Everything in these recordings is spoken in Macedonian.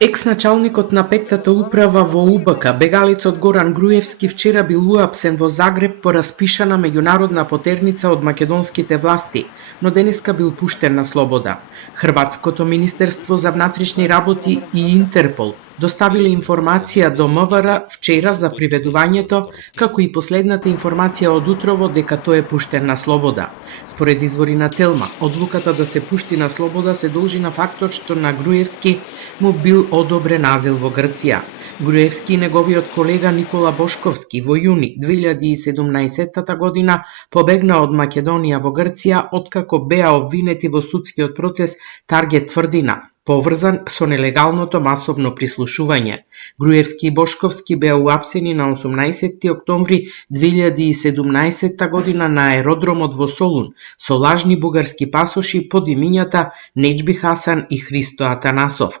Екс-началникот на петтата управа во УБК, бегалецот Горан Груевски, вчера бил уапсен во Загреб по распишана меѓународна потерница од македонските власти, но денеска бил пуштен на слобода. Хрватското Министерство за внатрешни работи и Интерпол доставиле информација до МВР вчера за приведувањето, како и последната информација од утрово дека тој е пуштен на слобода. Според извори на Телма, одлуката да се пушти на слобода се должи на фактот што на Груевски му бил одобрен азил во Грција. Груевски и неговиот колега Никола Бошковски во јуни 2017 година побегна од Македонија во Грција откако беа обвинети во судскиот процес Таргет тврдина, поврзан со нелегалното масовно прислушување. Груевски и Бошковски беа уапсени на 18 октомври 2017 година на аеродромот во Солун со лажни бугарски пасоши под имињата Неџби Хасан и Христо Атанасов.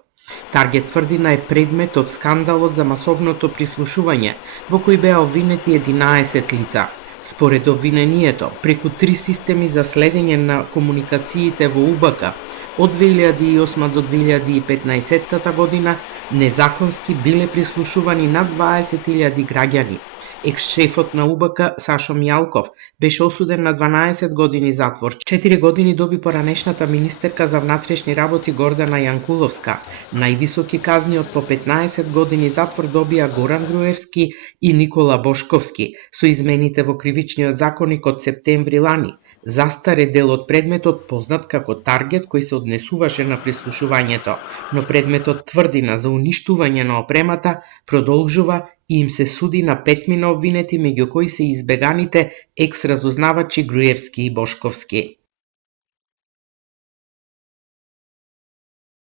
Таргет тврдина е предмет од скандалот за масовното прислушување, во кој беа обвинети 11 лица. Според обвинението, преку 3 системи за следење на комуникациите во УБК, од 2008 до 2015 година, незаконски биле прислушувани над 20.000 граѓани. Екс-шефот на УБК Сашо Мијалков беше осуден на 12 години затвор. 4 години доби поранешната министерка за внатрешни работи Гордана Јанкуловска. Највисоки казни од по 15 години затвор добија Горан Груевски и Никола Бошковски. Со измените во кривичниот законник од септември лани, застаре дел од предметот познат како Таргет кој се однесуваше на прислушувањето, но предметот тврдина за уништување на опремата продолжува и им се суди на 5 обвинети, меѓу кои се избеганите екс-разузнавачи Груевски и Бошковски.